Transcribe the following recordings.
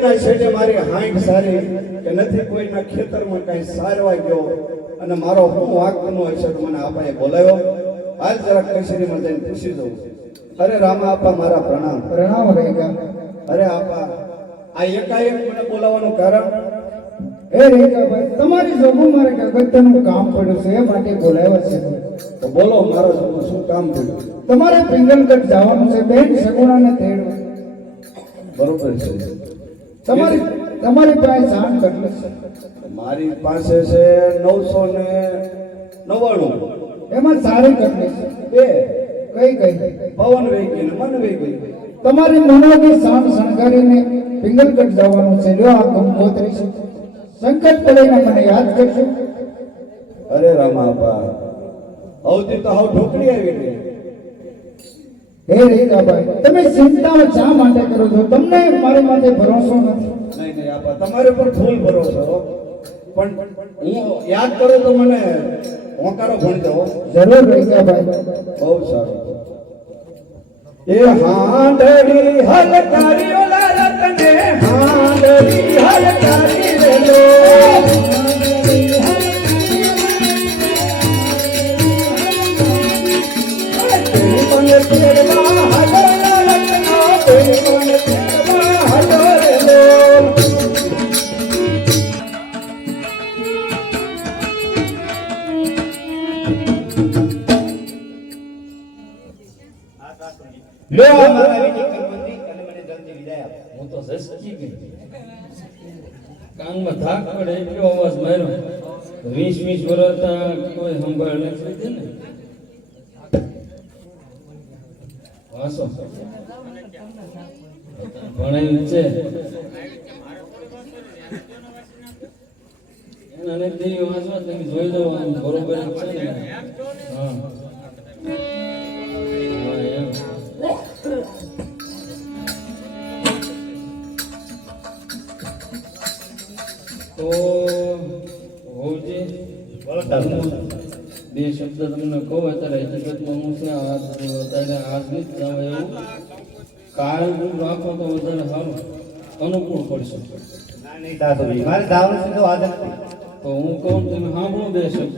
કોઈના છેડે મારી હાઈટ સારી કે નથી કોઈના ખેતરમાં કઈ સારવા ગયો અને મારો હું વાંકનો હશે તો મને આપાએ બોલાવ્યો. હાલ જરાક કચેરીમાં જઈને પૂછી દઉં. અરે રામા આપા મારા પ્રણામ. પ્રણામ રેખા. અરે આપા આ એકાએક મને બોલાવવાનું કારણ? એ રેખાભાઈ તમારી જોગું મારે અગત્યનું કામ પડ્યું છે એ માટે બોલાવ્યા છે. તો બોલો મારો શું કામ થયું? તમારે પિંગલગઢ જવાનું છે બેન સગુણાને તેડવા. બરોબર છે. તમારી પાસે જાણ કેટલી છે? મારી પાસે છે 999. એમાં સારી કેટલી છે? બે. કઈ કઈ? પવન વહી ગઈ ને મન વહી ગઈ. તમારી મનોની શાન શણગારીને પિંગલગઢ જવાનું છે. લ્યો આ કંકોત્રી છે. સંકટ પડે મને યાદ કરજો. અરે રામાપા આવતી તો હાવ ઢોકળી આવી ગઈ. હે રેખાભાઈ તમે ચિંતા શા માટે કરો છો? તમને મારી માટે ભરોસો નથી? નહીં આપા તમારે પર ફૂલ ભરોસો, પણ હું યાદ કરું તો મને હોંકારો ભણી દો. જરૂર રેખાભાઈ. બહુ સારું. એ હાંડળી હલકારી ઓલા રતને હાંડળી હલકારી રેલો કાનમાં થાક પડે એટલો અવાજ માર્યો. 20 વર્ષ કોઈ સંભાળ નથી ને. વાસો ભણાયું છે એના ને તે વાંચવા તમે જોઈ દો બરોબર છે ને. હા તો હોજી બે શબ્દ તમને કહું. અત્યારે હકીકતમાં હું છે અત્યારે આજ નહીં જ જાવ એવું કાળ રાખો તો વધારે સારું અનુકૂળ પડશે. તો હું કહું તમે સાંભળો બે શબ્દ.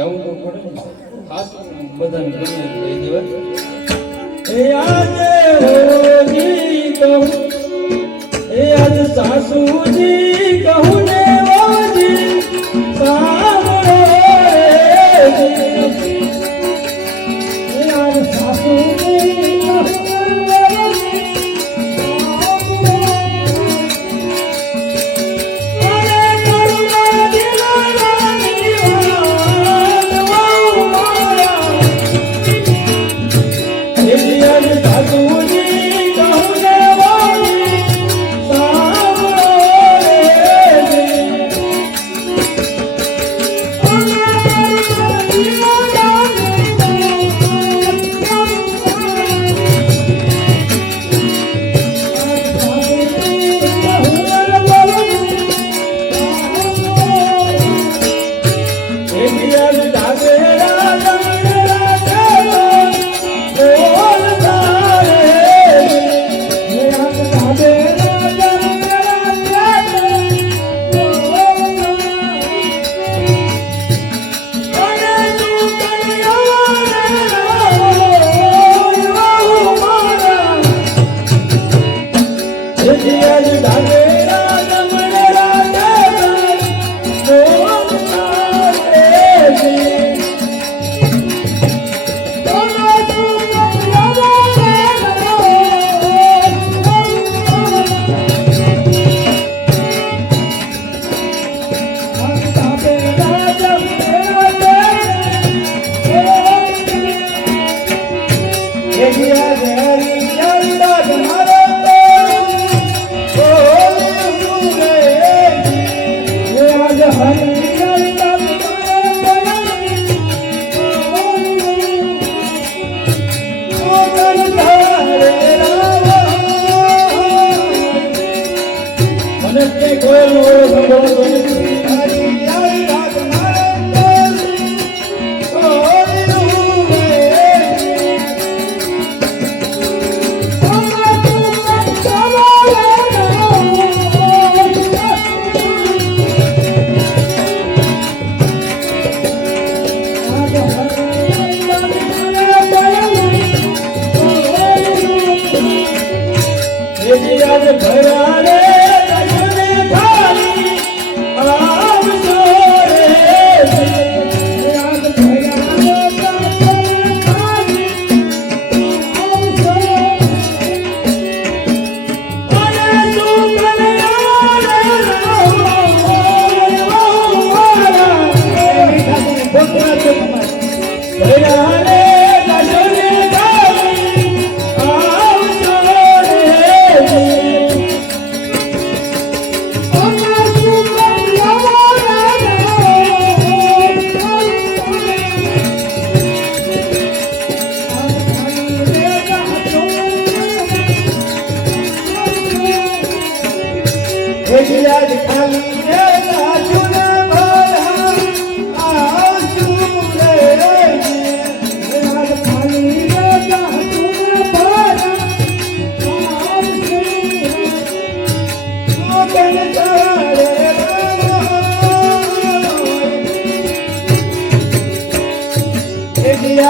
એવું તો પડે ને ખાસ બધાને ગમે કહી દેવાય. એ આજ સાસુજી કહું ને ઓજી સાંભળો રે. આજ સાસુજી કહું ને ઓજી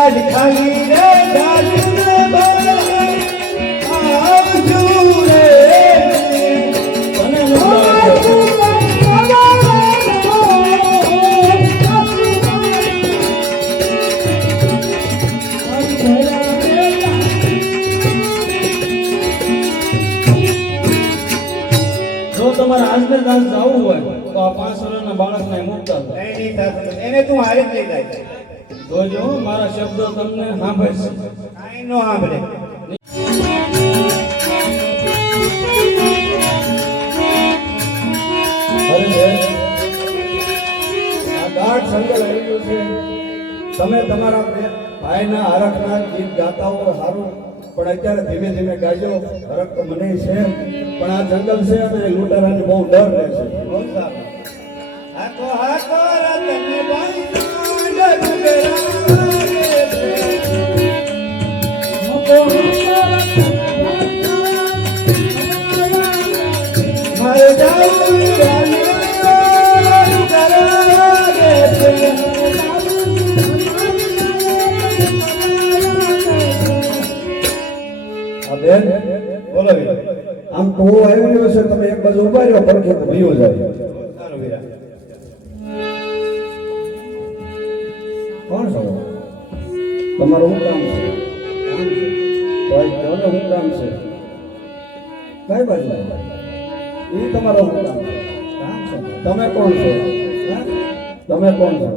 આજ ખાલી રે ગાડીને બોલે આવજો રે તને ન લાગે જો તમારે આજને દાસ જવું હોય તો આ 5 વર્ષના બાળકને મૂકતા જાઓ. નહીં થતું એને તું હારી જ લઈ જાય જોજો હો, મારા શબ્દો તમને સાંભળશે. કાંઈ નો સાંભળે આ ગાઢ સંગલ આવી ગયું છે. તમે તમારા ભાઈના હરખના ગીત ગાતા હો સારું, પણ અત્યારે ધીમે ધીમે ગાજો. હરખ તો મને છે, પણ આ જંગલ છે અને લૂંટારાને બહુ ડર રહે છે. બહુ સારું. હાકો હાકો રતને ભાઈ સાંડ ડુંગરા રે છે. મારે જાવું રાના ડુંગરા રે છે. આ બેન બોલો બેન. આમ તો આવી રહ્યો છે, તમે એક બાજુ ઉભા રહ્યો, પડખે તો ભીયો જાય. સારું વીરા. કોણ છો? તમારું શું કામ છે? કામ છે તો આ કહો ને શું કામ છે? કઈ બાજુ? એ તમારું શું કામ છે? કામ છે. તમે કોણ છો? હા? તમે કોણ છો?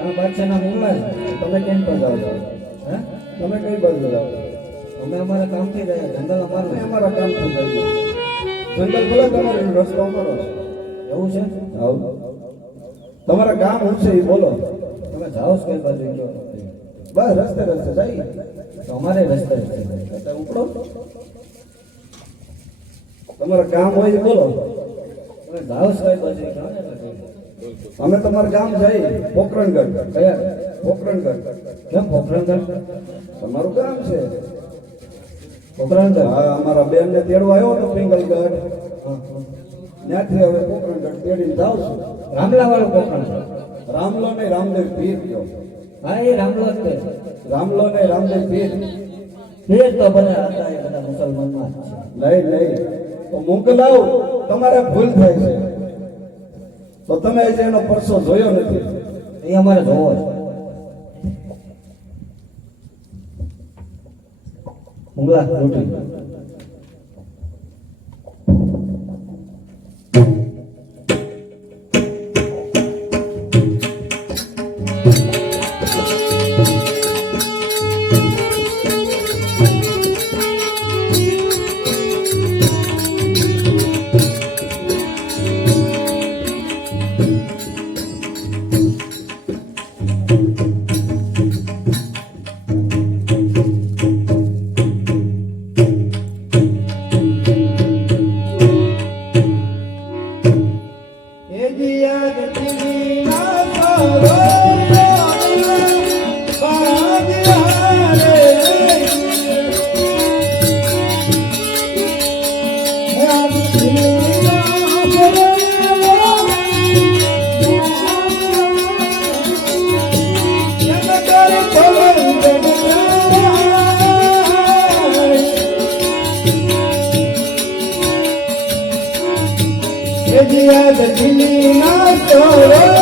આ બાદશાહના મુંગલા છે. તમે કેમ પર જાઓ છો? હે? તમે કઈ બાજુ જાઓ છો? અમે અમારા કામથી ગયા, જંગલ અમારું. અમારા કામથી જઈએ. જંગલ ભલે તમારો રસ્તો અમારો છે. એવું છે? આવ. તમારા ગામ શું છે એ બોલો. તમે જાઓ કઈ બાજુ ગયો? બસ રસ્તે રસ્તે જઈએ. તો અમારે રસ્તે રસ્તે ઉપડો. તમારા ગામ હોય એ બોલો. તમે જાઓ કઈ બાજુ ગયો? અમે તમારું ગામ જઈએ પોકરણગઢ. કયા? પોકરણગઢ. કેમ પોકરણગઢ? તમારું ગામ છે પોકરણગઢ. હા, અમારા બેન ને તેડવા આવ્યો હતો પિંગલગઢ. ત્યાંથી હવે પોકરણગઢ તેડીને જાઉં છું. રામલા વાળું પોકરણ છે. રામલો ને રામદેવ પીર ગયો. હા એ રામલો જ છે. રામલો ને રામદેવ પીર પીર તો બધા હતા, એ બધા મુસલમાનમાં જ છે. નહીં નહીં તો મોકલાવ. તમારે ભૂલ થાય છે તો તમે હજી એનો પરસો જોયો નથી. એ અમારે જોવો છે. મુંગલા રોટી. દિયા દખલી ના તોરો